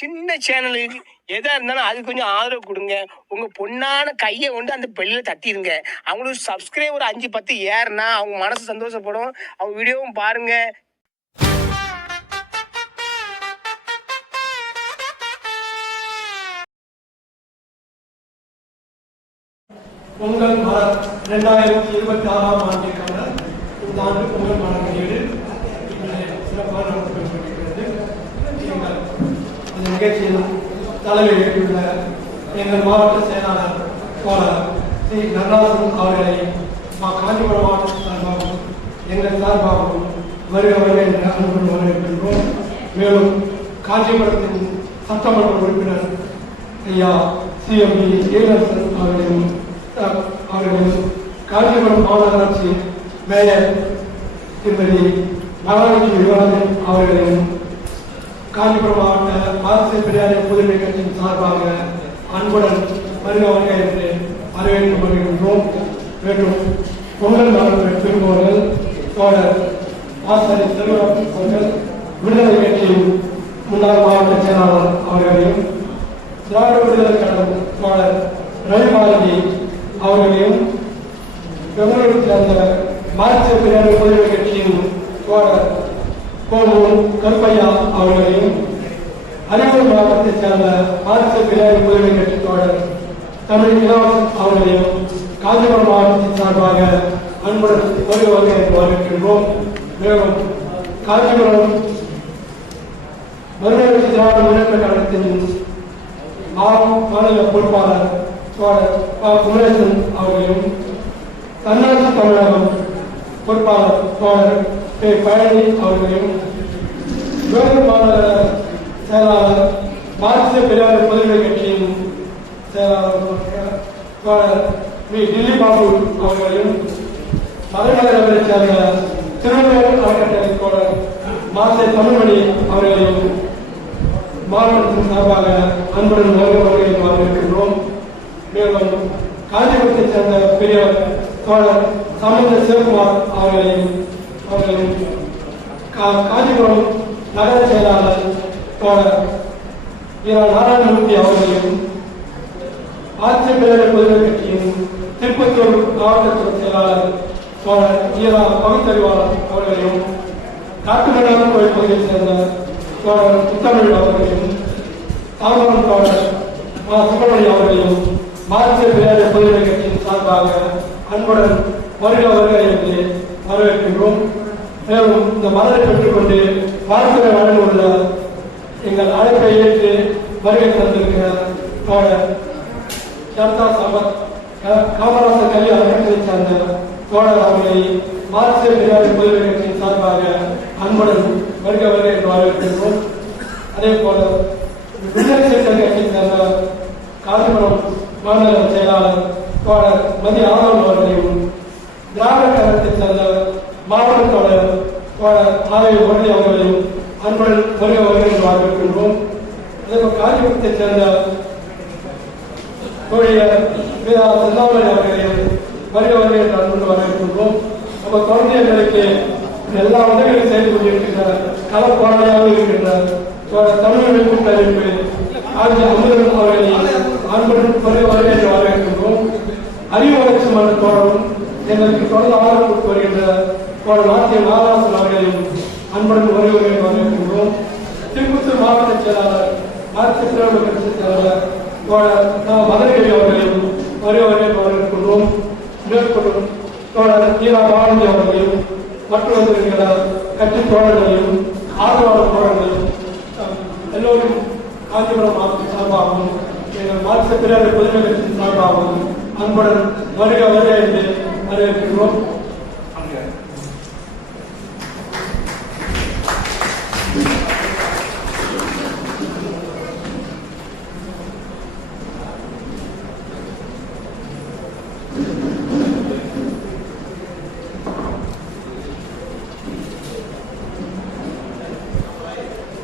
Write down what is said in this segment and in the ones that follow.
சின்ன சேனலுக்கு எதா இருந்தாலும் அது கொஞ்சம் ஆதரவு கொடுங்க. உங்க பொண்ணான கையை கொண்டு அந்த பெல்லில் தட்டிடுங்க. அவங்களுக்கு சப்ஸ்கிரைபர் 5-10 ஏறுனா அவங்க மனசு சந்தோஷப்படும். அவங்க வீடியோவும் பாருங்க. பொங்கல் மலர் 2026ஆம் ஆண்டிற்கான இந்த ஆண்டு பொங்கல் மலர் வெளியீடு சிறப்பாக நடத்தப்பட்டிருக்கிறது. அந்த நிகழ்ச்சியில் தலைமை ஏற்றுள்ள எங்கள் மாவட்ட செயலாளர் தோழர் ஸ்ரீ நடராஜன் அவர்களை காஞ்சிபுரம் மாவட்ட சார்பாகவும் எங்கள் சார்பாகவும் வருக என்ற அன்புடன் வரவேற்கின்றோம். மேலும் காஞ்சிபுரத்தின் சட்டமன்ற உறுப்பினர் ஐயா CMD ஏலரசன் அவர்களையும் காஞ்சிபுரம் மாநகராட்சி மேயர் திருமதி மகாலட்சுமி விவாதன் அவர்களையும் காஞ்சிபுரம் மாவட்ட பாரதிய பெரியார் புதுமை கட்சியின் சார்பாக அன்புடன் வருக என்று வரவேற்று வருகின்றோம். மேலும் பொங்கல் மலர் பெறுபவர்கள் தோழர் ஆசிரியர் செல்வராஜ் அவர்கள், விடுதலை கட்சியின் முன்னாள் மாவட்ட செயலாளர் அவர்களையும், திராவிட விடுதலை கழகம் தோழர் ரவிபாரதி அவர்களையும், பெங்களூரை சேர்ந்த பாரதிய பெரியார் புதுமை கட்சியின் தோழர் கோமூர் கருப்பையா அவர்களையும், அரியலூர் மாவட்டத்தைச் சேர்ந்த பாரதிய பெரியார் புதுமை கட்சி தோழர் தமிழ் இளவரசன் அவர்களையும் காஞ்சிபுரம் மாவட்டத்தின் சார்பாக அன்புடன் வருக என்று வரவேற்கின்றோம். மேலும் காஞ்சிபுரம் மறுமலர்ச்சி திராவிட முன்னேற்ற கழகத்தின் மாநில பொறுப்பாளர் தோழர் குமரேசன் அவர்களையும், தன்னாட்சி தமிழகம் பொறுப்பாளர் தோழர் பழனி அவர்களையும், வேலூர் மாநில செயலாளர் பாரதிய பெரியார் புதுமை கட்சியின் செயலாளர் தோழர் டில்லி பாபு அவர்களையும், மதுநகரை சேர்ந்த திருவள்ளுவர் அறக்கட்டளை தோழர் மாசை தமிழ்மணி அவர்களையும் மாவட்டத்தின் சார்பாக அன்புடன் வருகை வரவேற்கின்றோம். மேலும் காஞ்சிபுரத்தைச் சேர்ந்த பெரியவர் தோழர் சம்பந்த சிவகுமார் அவர்களையும் காஞ்சிபுரம் நகர செயலாளர் தோழர் நாராயணமூர்த்தி அவர்களையும், பாரதிய பெரியார் புதுமை கட்சியின் திருப்பத்தூர் மாவட்ட செயலாளர் தோழர் பகுத்தறிவாளர் அவர்களையும், காட்டுமன்னார் கோயில் பகுதியைச் சேர்ந்த தோழர் முத்தமிழ் அவர்களையும், தாமரம் தோழர் சுப்பிரமணியம் அவர்களையும் பாரதிய பெரியார் புதுமை கட்சியின் சார்பாக அன்புடன் வருக என்று வரவேற்கின்றோம். மேலும் இந்த மலரை பெற்றுக்கொண்டு வாழ்த்துறை வழங்கியுள்ள எங்கள் அழைப்பை ஏற்று வருகை தந்திருக்கிற தோழர் சர்தா சம்பத் காமராசர் கல்வி அறக்கட்டளைச் சேர்ந்த தோழர் அவர்களை பாரதிய பெரியார் புதுமை கட்சியின் சார்பாக அன்புடன் வருக என்று வரவேற்கின்றோம். அதே போல விடுதலை சிறுத்தைகள் கட்சியை சேர்ந்த காஞ்சிபுரம் மாநில செயலாளர் தோழர் மதி ஆனந்த் அவர்களையும், திராவிட கழகத்தைச் சேர்ந்த மாவட்ட தோழர் ஆதவி முரளி அவர்களையும் அன்புடன் வருக என்று வரவேற்கின்றோம். அதேபோல் காஞ்சிபுரத்தைச் சேர்ந்த செல்லாமலை அவர்களையும் வருக என்று அன்புடன் வரவேற்கின்றோம். நம்ம தொடர்ந்து எங்களுக்கு எல்லா உதவிகளும் செய்து கொண்டிருக்கின்ற களப்பாளையாக இருக்கின்ற தமிழ் கூட்டமைப்பு அமுதன் அவர்களை அன்புடன் வருக என்று வரவேற்கின்றோம். அறிவு வளர்ச்சி மன்ற தோழரும் எங்களுக்கு தொடர்ந்து ஆதரவு கொடுத்து வருகின்ற நாட்டிய நாராசன் அவர்களையும் அன்புடன் வருக என்று வரவேற்கின்றோம். திருப்பத்தூர் மாவட்ட செயலாளர் பாரதிய பெரியார் கட்சி செயலாளர் மதுரை அவர்களையும் வருக என்று வரவேற்கின்றோம். மேற்கொள்ளும் தோழர் பாரதி அவர்களையும் மற்றும் வந்திருக்கிற கட்சி தோழர்களையும் ஆதரவாளர் தோழர்களையும் எல்லோரும் காஞ்சிபுரம் மாவட்ட சார்பாகவும் எங்கள் பாரதிய பெரியார் புதுமை கட்சியின் சார்பாகவும் அன்புடன் வருக என்று வரவேற்கிறோம்.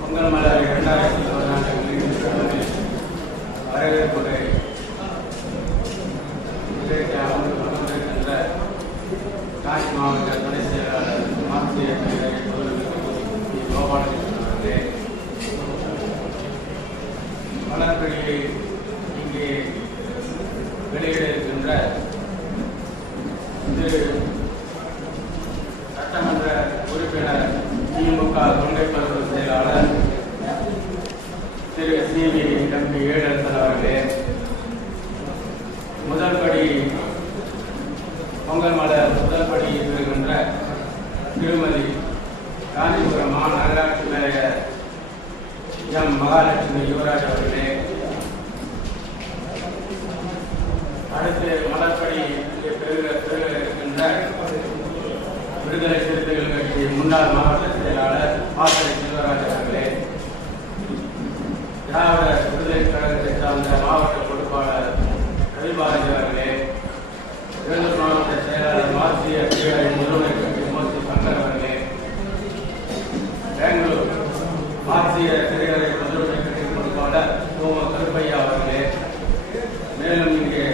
பொங்கல் மலர் 2024 வரவேற்புரை காஞ்சி மாவட்ட துணை செயலாளர் மார்க்சிய கோபாலகிருஷ்ணன் அவர்களே, மலர்கொடியை இங்கே வெளியிட இருக்கின்ற திரு சட்டமன்ற உறுப்பினர் திமுக கொள்கை பரப்பு செயலாளர் திரு சிவி எம்பி ஏழரசன் அவர்களே, முதல்படி பொங்கல் மலர் முதல்படி பெறுகின்ற திருமதி காஞ்சிபுரம் மாநகராட்சி மேயர் எம் மகாலட்சுமி யுவராஜ் அவர்களே, அடுத்து மலர்படி பெறுகிற இருக்கின்ற விடுதலை சிறுத்தைகள் கட்சி முன்னாள் மாவட்ட செயலாளர் மாத்தரை செல்வராஜ் அவர்களே, திராவிட விடுதலை கழகத்தை சார்ந்த மாவட்ட பொறுப்பாளர் ரவிபாலாஜி அவர்களே, வேலூர் மாவட்ட செயலாளர் மார்க்சிய முதல்வர் கட்சி மூர்த்தி சங்கர் அவர்களே, பெங்களூர் மார்க்சிய சிறுகதை முதல்வர் கட்சி பொறுப்பாளர் ஓம கருப்பையா அவர்களே, மேலும் இங்கே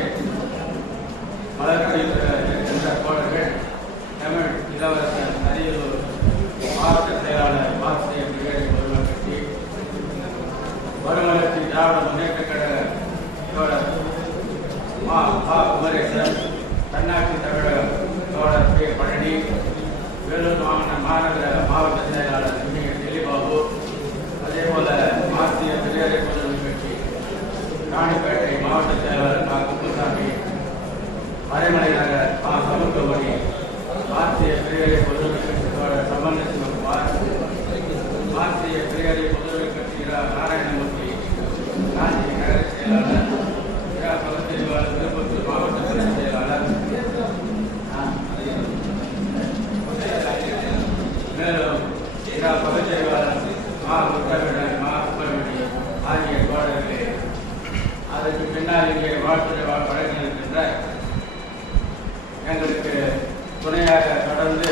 மலர்கொடி இருக்கின்ற தோழர்கள் தமிழ் இளவரசன் அரியலூர் மாவட்ட செயலாளர் மார்க்சிய சிறுகதை முதல்வர் கட்சி, வருமலர்ச்சி திராவிட முன்னேற்ற கழக தோழர் குமரேசன், தன்னாட்சி தமிழக தோழர் கே பழனி, வேலூர் மாநகர மாவட்ட செயலாளர் டெல்லிபாபு, அதேபோல மார்க்சிய சிறுகதை முதல்வர் கட்சி ராணிப்பேட்டை மாவட்ட செயலாளர் குப்புசாமி, மறைமலை நகர் சமத்துவமணி மார்க்சிய சிறுகதை முதல்வர் கட்சி தோழர் சம்பந்த சிவகுமார், மார்க்சிய சிறுகதை முதல்வர் கட்சி நாராயணமூர்த்தி, காஞ்சி நகர செயலாளர் பகுத்தறிவாளர் திருப்பத்தூர் மாவட்ட துணை செயலாளர், மேலும் பகுத்தறிவாளர் முத்தமிழன் சுப்பிரமணி ஆகிய தோழர்களே, அதற்கு பின்னால் இங்கே வாழ்த்துறை வழங்கியிருக்கின்ற எங்களுக்கு துணையாக தொடர்ந்து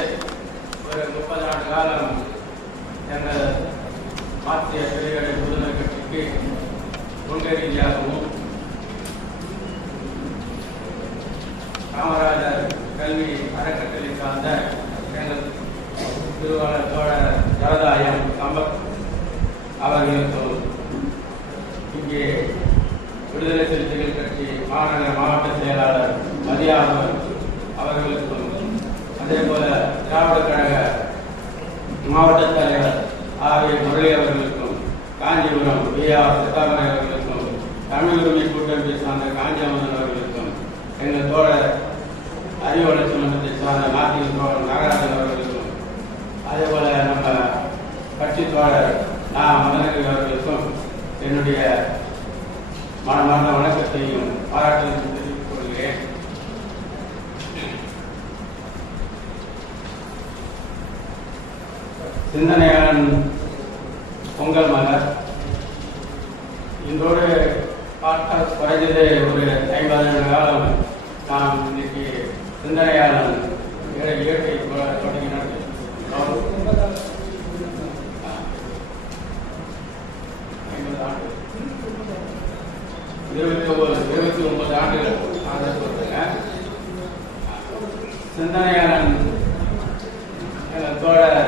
ஒரு 30 ஆண்டு காலம் எங்கள் மார்க்சிய சிறுகதை முதல்வர் கட்சிக்கு கொள்கை ரீதியாகவும் காமராஜர் கல்வி அறக்கட்டளை சார்ந்த எங்கள் திருவாளர் தோழர் ஜலதாயம் சம்பத் அவர்களுக்கும் இங்கே விடுதலை சிறுத்தைகள் கட்சி மாநகர மாவட்ட செயலாளர் மதியானவர் அவர்களுக்கும், அதே போல திராவிட கழக மாவட்ட தலைவர் ஆகிய முரளி அவர்களுக்கும், காஞ்சிபுரம் பிஆர் சித்தாமரை அவர்களுக்கும், தமிழ் உரிமை கூட்டமைப்பை சார்ந்த காஞ்சியமன் அவர்களுக்கும், எங்கள் தோழர் அறிவளர்ச்சி மன்றத்தை சார்ந்த நாட்டின் தோழர் நாகராஜன் அவர்களுக்கும், அதே போல நம்ம கட்சி தோழர் மதனகிரி அவர்களுக்கும் என்னுடைய மனமார்ந்த வணக்கத்தையும் பாராட்டுதலையும் தெரிவித்துக் கொள்கிறேன். சிந்தனையாளன் பொங்கல் மலர் இன்றோடு பார்த்தால் குறைந்தது ஒரு 50 ஆண்டு காலம் நாம் இன்னைக்கு சிந்தனையாளன் இயற்கை தொடங்கி நடத்தினோம். 50 ஆண்டு 29 ஆண்டுகள் சொல்றேங்க. சிந்தனையாளன் தோழர்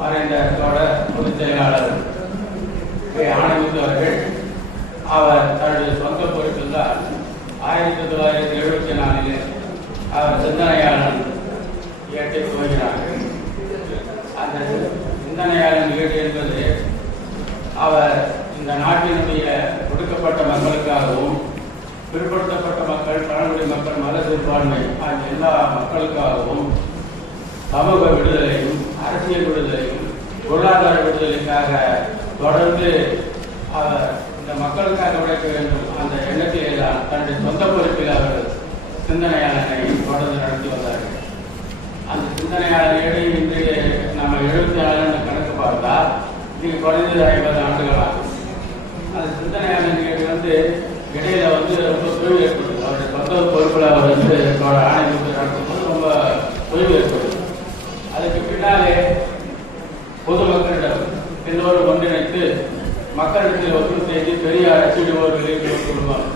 மறைந்த தோழர் பொதுச் செயலாளர் ஆனந்த் அவர்கள் அவர் தன்னுடைய சொந்த பொறுப்பில் தான் 1974 அவர் சிந்தனையாளன் இயற்கை துவங்கினார். அந்த சிந்தனையாளன் இயற்கை என்பது அவர் இந்த நாட்டினுடைய ஒடுக்கப்பட்ட மக்களுக்காகவும் பிற்படுத்தப்பட்ட மக்கள், பழங்குடி மக்கள், மத சிறுபான்மை ஆகிய எல்லா மக்களுக்காகவும் சமூக விடுதலையும் அரசியல் விடுதலையும் பொருளாதார விடுதலைக்காக தொடர்ந்து அவர் இந்த மக்களுக்காக உழைக்க வேண்டும் அந்த எண்ணத்திலே தான் தன்னுடைய சொந்த பொறுப்பில் அவர் சிந்தனையாளனை தொடர்ந்து நடத்தி வந்தார்கள். அந்த சிந்தனையாளர் இன்று நம்ம 74 கணக்கு பார்த்தால் இது குறைந்தது 50 ஆண்டுகள் ஆகும். அந்த சிந்தனையாளர் இடையில ரொம்ப தொய்வு ஏற்படுது. அவருடைய சொந்த பொறுப்பில் அவர் ஆணையத்தை நடத்தும்போது ரொம்ப தொய்வு ஏற்படுது. அதுக்கு பின்னாலே பொதுமக்களிடம் எல்லோரும் ஒன்றிணைத்து மக்களிடத்தில் ஒன்று செய்து பெரியார் அச்சிடுவோர் குடும்பம்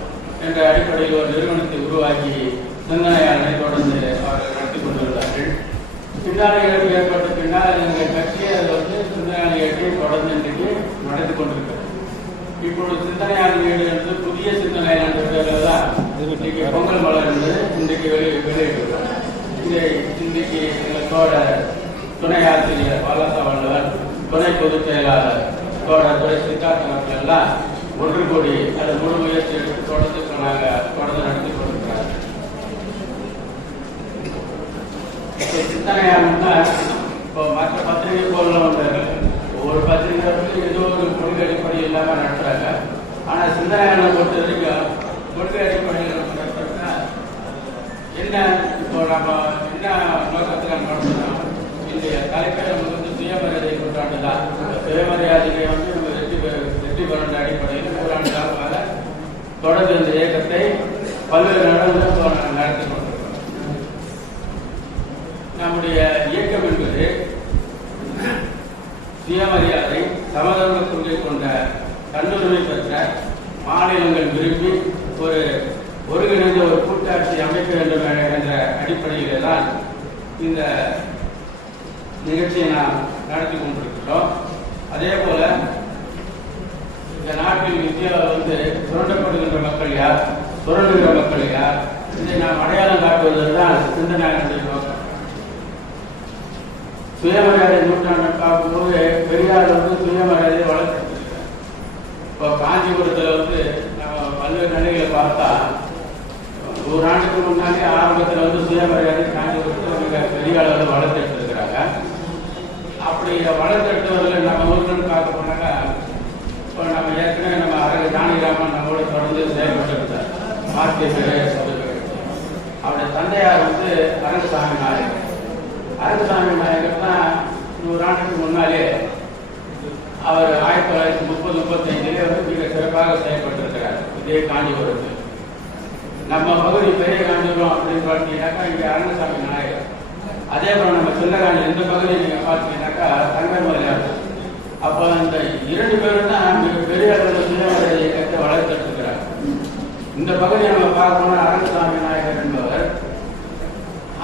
என்ற அடிப்படையில் ஒரு நிறுவனத்தை உருவாக்கி சிந்தனையாளரை தொடர்ந்து அவர்கள் நடத்தி கொண்டிருந்தார்கள். பின்னாலே இழப்பு ஏற்பட்ட பின்னால் எங்கள் கட்சியை அது சிந்தனையாளரை தொடர்ந்து இன்றைக்கு நடத்தி கொண்டிருக்கிறது. இப்பொழுது சிந்தனையான வீடு என்று புதிய சிந்தனை என்ற பேரில் தான் இன்னைக்கு பொங்கல் மலர் என்று இன்றைக்கு வெளியிட்டுள்ளோம். இன்றைக்கு எங்களோட துணை ஆசிரியர் பாலசா வல்லவர், துணை பொதுச் செயலாளர் தோழர் துறை சித்தார்த்த மக்கள் எல்லாம் ஒன்று கோடி அதை முழு முயற்சி எடுத்து தொடர்ந்து நடத்தி கொண்டிருக்கிறார். சிந்தனையாளர்னா இப்போ மற்ற பத்திரிகை போல ஒவ்வொரு பத்திரிகை வந்து ஏதோ ஒரு கொள்கை அடிப்படை இல்லாம நடத்துறாங்க. ஆனா சிந்தனையாளர் பொறுத்த வரைக்கும் கொள்கை அடிப்படையில் நடத்துறதுனா என்ன, இப்போ நம்ம என்ன நோக்கத்தில் நடத்தணும், இந்த தலைப்பை நமக்கு வந்து சுயமரியாதை கொண்டாண்டு தான். சுயமரியாதையை வந்து நம்ம வெற்றி பெற அடிப்படையில் 100 ஆண்டு காலமாக தொடர்ந்து இந்த இயக்கத்தை பல்வேறு நடவடிக்கைகள் நடத்தி கொண்டிருக்கிறோம். நம்முடைய இயக்கம் என்பது சுயமரியாதை சமதர்ம கொள்கை கொண்ட தன்னுரிமை பெற்ற மாநிலங்கள் விரும்பி ஒருங்கிணைந்த ஒரு கூட்டாட்சி அமைக்க வேண்டும் என்ற அடிப்படையிலே தான் இந்த நிகழ்ச்சியை நாம் நடத்தி கொண்டிருக்கிறோம். அதே போல இந்த நாட்டில் இந்தியாவில் வந்து சுரண்டப்படுகின்ற மக்கள் யார், சுரண்டுகிற மக்கள் யார், இதை நாம் அடையாளம் காட்டுவதில் தான் சிந்தனையாளருடைய நோக்கம். சுயமரியாதை நூற்றாண்டு பார்க்கும்போது பெரியார் வந்து சுயமரியாதையை வளர்த்துருக்கார். இப்போ காஞ்சிபுரத்தில் வந்து நம்ம பல்வேறு நிலைகளை பார்த்தா 100 ஆண்டுக்கு முன்னாடி ஆரம்பத்தில் வந்து சுயமரியாதை காஞ்சிபுரத்தில் மிக பெரிய அளவில் வளர்த்தெடுத்திருக்கிறாங்க. அப்படி வளர்த்தெடுத்தவர்கள் நம்ம ஊருக்கு பார்க்க போனாக்கா, இப்போ நம்ம ஏற்கனவே நம்ம ஜானகிராமன் நம்மளோட தொடர்ந்து செயல்பட்டிருந்தார். அவருடைய தந்தையார் வந்து அரங்கசாமி நாயகர். அரங்கசாமி நாயகர் தான் 100 ஆண்டுக்கு முன்னாலே அவர் 1930-35 வந்து மிக சிறப்பாக செயல்பட்டிருக்கிறார். இதே காஞ்சிபுரத்தில் நம்ம பகுதி பெரிய காஞ்சிபுரம் அப்படின்னு பார்த்தீங்கன்னாக்கா இங்கே அரங்கசாமி நாயகர். அதே போல நம்ம சின்னகாஞ்சி இந்த பகுதியை நீங்கள் பார்த்தீங்கன்னாக்கா தங்கமலையார். அப்போ அந்த 2 பேரும் தான் மிக பெரிய அளவில் சுயமரியாதை இயக்கத்தை வளர்த்தெடுத்துக்கிறார். இந்த பகுதியை நம்ம பார்க்கணும்னா அரங்கசாமி நாயகர் என்பவர்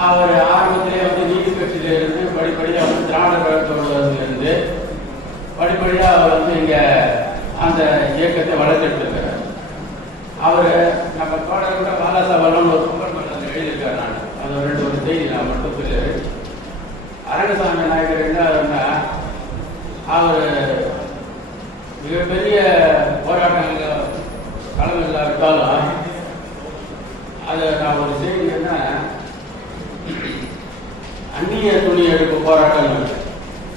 அவர் ஆரம்பத்திலே வந்து நீதி கட்சியிலிருந்து படிப்படியாக வந்து திராவிட கழகத்தோடு படிப்படியாக அவர் வந்து இங்கே அந்த இயக்கத்தை வளர்த்தெடுத்திருக்கிறார். அவர் நம்ம தோழர்களோட பாலாசா வல்லவன் ஒரு பொங்கல் மண்டலத்தில் எழுதியிருக்கார். நான் அது ஒரு செய்தி நான் மட்டும் சொல்லு. அரங்கசாமி நாயகர் என்ன அவர் மிகப்பெரிய போராட்டங்கள் களம் இல்லாவிட்டாலும் அது நான் ஒரு செய்தி என்ன, அந்நிய துணி எடுப்பு போராட்டங்கள்.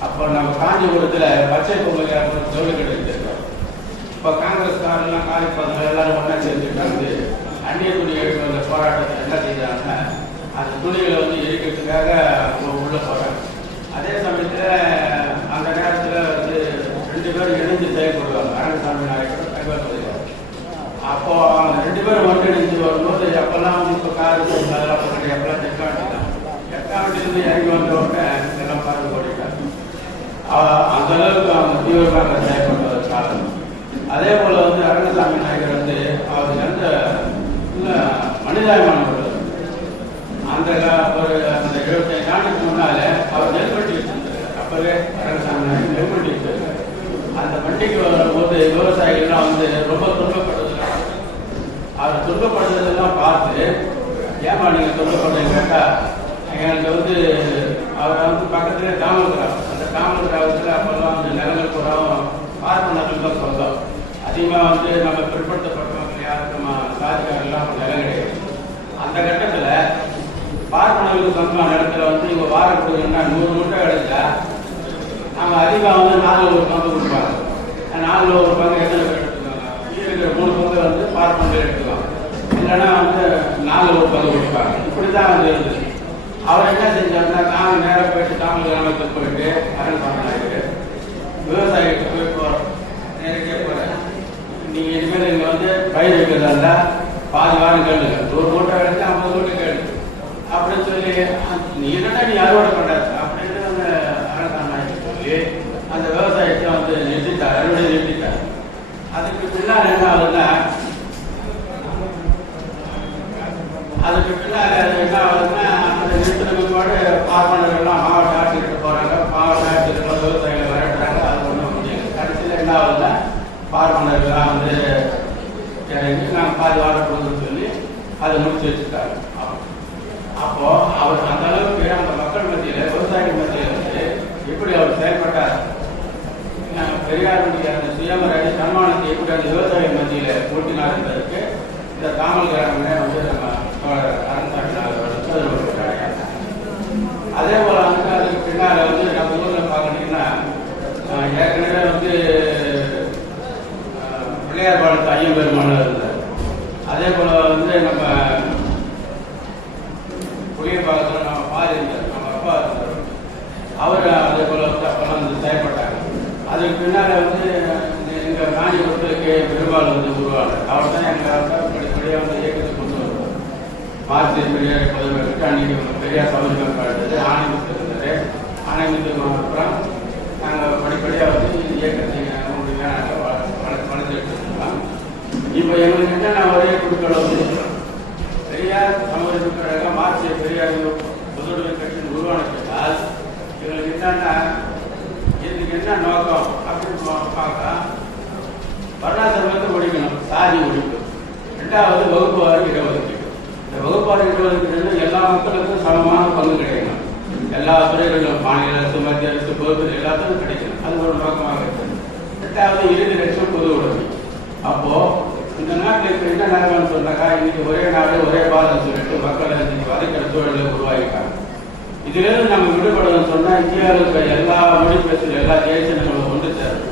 அப்போ நம்ம காஞ்சிபுரத்தில் பச்சை பொங்கல் தொழில் கிடைச்சிருக்கோம். இப்போ காங்கிரஸ்காரெல்லாம் காலிப்பதங்கள் எல்லாரும் ஒன்றா சேர்ந்துட்டாங்க. அந்நிய துணி எடுக்கிற அந்த போராட்டத்தை என்ன செய்தாங்கன்னா அந்த துணிகளை வந்து எரிக்கிறதுக்காக உள்ள போகிறாங்க. அதே சமயத்தில் அந்த நேரத்தில் வந்து 2 பேரும் இணைந்து செயல்படுவாங்க, அரங்கசாமி நாயகர் தங்கமலையார். அப்போ அவங்க 2 பேரும் ஒன்றிணைந்து வரும்போது அப்பெல்லாம் வந்து இப்போ காரு எப்பெல்லாம் எக்காவட்டிலிருந்து இறங்கி வந்த உடனே எல்லாம் பார்த்து ஓடிட்டாங்க. அந்த அளவுக்கு அவங்க தீவிரமாக செயல்படுவதற்கு காரணம். அதே போல வந்து அரங்கசாமி நாயகர் வந்து அவர் எந்த மனிதாபிமானம் அந்த ஒரு 75 ஆண்டுக்கு முன்னால அவர் நெல்மண்டி வச்சிருந்தார். அப்பவே அரங்கசாமி நாயகர் நெல்மண்டி வச்சிருக்காரு. அந்த மண்டிக்கு வரும்போது விவசாயிகள்லாம் வந்து ரொம்ப துன்பப்படுறதுலாம் அவர் துன்பப்படுறதெல்லாம் பார்த்து ஏமா நீங்க துன்பப்படுறீங்க கேட்டா, எங்களுக்கு வந்து அவரை வந்து பக்கத்துல தாமல் கிராமம், அந்த தாமல் கிராமத்தில் அப்பெல்லாம் வந்து நிலங்கள் பூராவும் பார்ப்பனர்கள் தான் சொந்தம். அதிகமாக வந்து நம்ம பிற்படுத்தப்பட்டவங்க யாருக்கும் சாதிக்காரெல்லாம் நிலம் கிடையாது. அந்த கட்டத்தில் பார்ப்பனர்களுக்கு சொந்தமான இடத்துல வந்து இவங்க வாரம் கொடுக்கணும்னா 100 மூட்டை கிடைச்சா நம்ம அதிகமாக வந்து 4 ஒரு பங்கு கொடுப்பாங்க. 4 ஒரு பங்கு எத்தனை பேர் எடுத்துக்காங்க, இருக்கிற 3 பங்கு வந்து பார்ப்பனர்கள் எடுத்துக்காங்க, இல்லைன்னா வந்து 4 ஒரு பங்கு கொடுப்பாங்க. இப்படி தான் வந்து இருந்தது. அவர் என்ன செஞ்சாருன்னா நாங்கள் நேராக போயிட்டு தாமல் கிராமத்துக்கு போயிட்டு அரங்கசாமி நாயகர் விவசாயிகிட்ட போய் போகிறோம். நேரடியாக போகிறேன், நீங்கள் இனிமேல் இங்கே வந்து பயிர் வைக்கிறதா இருந்தால் பாதி வாரம் கேளுங்க, 1 மூட்டை எடுத்து 50 மூட்டை கேளு அப்படின்னு சொல்லி நீ என்னடா நீ அறுவடை பண்ணாது அப்படின்னு அந்த அரங்கசாமி நாயகர் சொல்லி அந்த விவசாயத்தை வந்து நிறுத்திட்டார், அறுவடை நிறுத்திட்டார். அதுக்கு பின்னால் என்ன ஆகுதுன்னா என்ன ஆகுதுன்னா அந்த நிறுத்தினோடு பார்ப்பனர்கள்லாம் மாவட்ட ஆட்சிக்கிட்ட போகிறாங்க. மாவட்ட ஆட்சியர்கள் விவசாயிகளை விரட்டுறாங்க. அது ஒன்றும் முடியல. கடைசியில் என்ன ஆகுதுன்னா பார்ப்பனர்கள் எல்லாம் வந்து நாங்கள் பாதி வாழ கொடுக்குன்னு சொல்லி அதை முடிச்சு வச்சுருக்காங்க. அப்போ அவர் அந்த அளவுக்கு அந்த மக்கள் மத்தியில் விவசாயிகள் மத்தியில் வந்து எப்படி அவர் செயல்பட்டார், நாங்கள் பெரியாருடைய அந்த சுயமரியாதை சன்மானத்தை எப்படி அந்த விவசாயிகள் மத்தியில் கூட்டினார் என்பதற்கு இந்த தாமல் கிராமமே வந்து நம்ம அரசாட்சியாளர். அதே போல வந்து அதுக்கு பின்னால் வந்து நம்ம ஊரில் பார்க்கணுங்கன்னா ஏற்கனவே வந்து பிள்ளையார் பாலத்து ஐயம் பெருமானார் இருந்தார். அதே போல வந்து நம்ம புளியம்பாக்கத்தில் நம்ம பாதி இருந்தார், நம்ம அப்பா இருந்தார். அவர் அதே போல வந்து அப்பெல்லாம் வந்து செயல்பட்டாங்க. அதுக்கு பின்னால் வந்து எங்கள் காஞ்சிபுரத்துக்கு பெரும்பாலும் வந்து உருவானார். அவர் தான் எங்கள் படிப்படியாக வந்து இயக்கத்தை கொண்டு வருவார். மார்க்சிய பெரியாரை முதல்வருக்கு அன்றைக்கி பெரியார் சமூகம் காட்டுறது ஆணையத்தில் இருந்தார். ஆணையத்துக்கு அப்புறம் நாங்கள் படிப்படியாக வந்து இயக்கத்தை வளர்த்து எடுத்துருக்கோம். இப்போ எங்களுக்கு என்னென்ன ஒரே குழுக்கள் வந்து பெரியார் சமூக கழக மார்க்சிய பெரியார் முதல்வர் கட்சியின் உருவானதால் எங்களுக்கு என்னென்னா இதுக்கு என்ன நோக்கம் அப்படின்னு பார்த்தா வர்ணாசிரமத்தை ஒழிக்கணும், சாதி ஒழிப்பு. ரெண்டாவது வகுப்புவாரி இடஒதுக்கீடு. இந்த வகுப்புவாரி இடஒதுக்கீடு எல்லா மக்களுக்கும் சமமான பங்கு கிடைக்கணும். எல்லா துறைகளிலும் மாநில அரசு, மத்திய அரசு, பொது எல்லாத்துக்கும் கிடைக்கணும். அது ஒரு நோக்கமாக இருக்குது. ரெண்டாவது இறுதி லட்சம் பொது உடைமை. அப்போ இந்த நாட்டில் இப்போ என்ன நிலைமைன்னு சொன்னாக்கா, இன்னைக்கு ஒரே நாடு ஒரே பாதம் சொல்லிட்டு மக்களை இன்னைக்கு வதைக்கிற சூழலை உருவாக்கிட்டாங்க. இதிலிருந்து நம்ம விடுபடணும்னு சொன்னால் இந்தியாவில் இருக்கிற எல்லா மொழி பேசுகிற எல்லா தேசங்களும் ஒன்று சேரும்.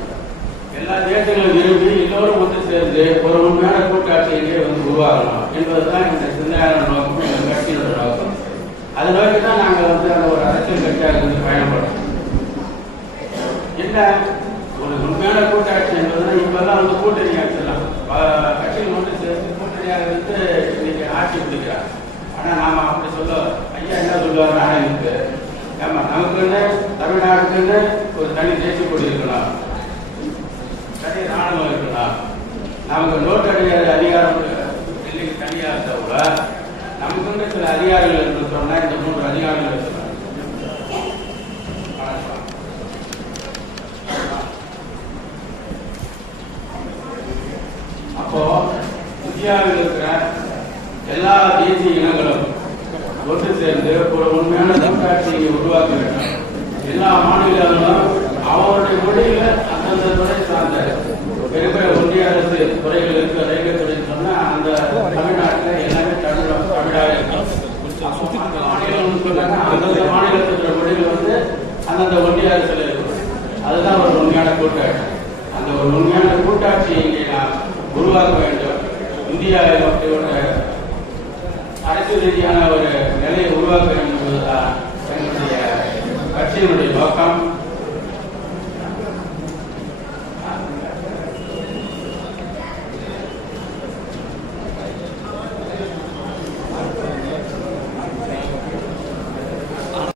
எல்லா தேசங்களும் விரும்பி எல்லோரும் ஒன்று சேர்ந்து ஒரு உண்மையான கூட்டாட்சியிலே வந்து உருவாகலாம் என்பதுதான் இந்த சிந்தனையான நோக்கம், இந்த கட்சியோட நோக்கம். அதை நோக்கி தான் நாங்கள் வந்து அந்த ஒரு அரசியல் கட்சியாக வந்து பயணப்படுறோம். என்ன ஒரு உண்மையான கூட்டாட்சி என்பதுனா இப்பெல்லாம் வந்து கூட்டணி ஆட்சியெல்லாம் கட்சிகள் ஒன்று சேர்ந்து கூட்டணியாக வந்து இன்னைக்கு ஆட்சி பிடிக்கிறாங்க. ஆனால் நாம் அப்படி சொல்ல ஐயா என்ன சொல்லுவார், நாளைக்கு ஆமாம் நமக்குன்னு தமிழ்நாட்டுக்குன்னு ஒரு தனி தேசிய கொடி இருக்கலாம், தனி ராணுவம் இருக்கலாம், நமக்கு நோட்டு அடியாத அதிகாரம் டெல்லிக்கு தனியாக இருந்தா கூட நமக்குன்னு சில அதிகாரிகள் என்று சொன்னால் இந்த 3 அதிகாரிகள் இருக்கிறாங்க. அப்போ இந்தியாவில் இருக்கிற எல்லா தேசிய இனங்களும் ஒன்று சேர்ந்து ஒரு உண்மையான கூட்டாட்சியை உருவாக்க வேண்டும். எல்லா மாநிலங்களும் அவருடைய மொழியில அந்தந்த துறை சார்ந்த பெரிய ஒன்றிய அரசு துறைகள் இருக்க ரயில்வே துறைன்னு சொன்னா அந்த தமிழ்நாட்டில் எல்லாமே தமிழாக இருக்கும். மாநிலம் சொன்னாங்க அந்தந்த மாநிலத்தில் மொழிகள் வந்து அந்தந்த ஒன்றிய அரசுல இருக்கும். அதுதான் ஒரு உண்மையான கூட்டாட்சி. அந்த ஒரு உண்மையான கூட்டாட்சியை இங்கே நாம் உருவாக்க வேண்டும். இந்தியாவில் அரசியல் ரீதியான ஒரு நிலையை உருவாக்க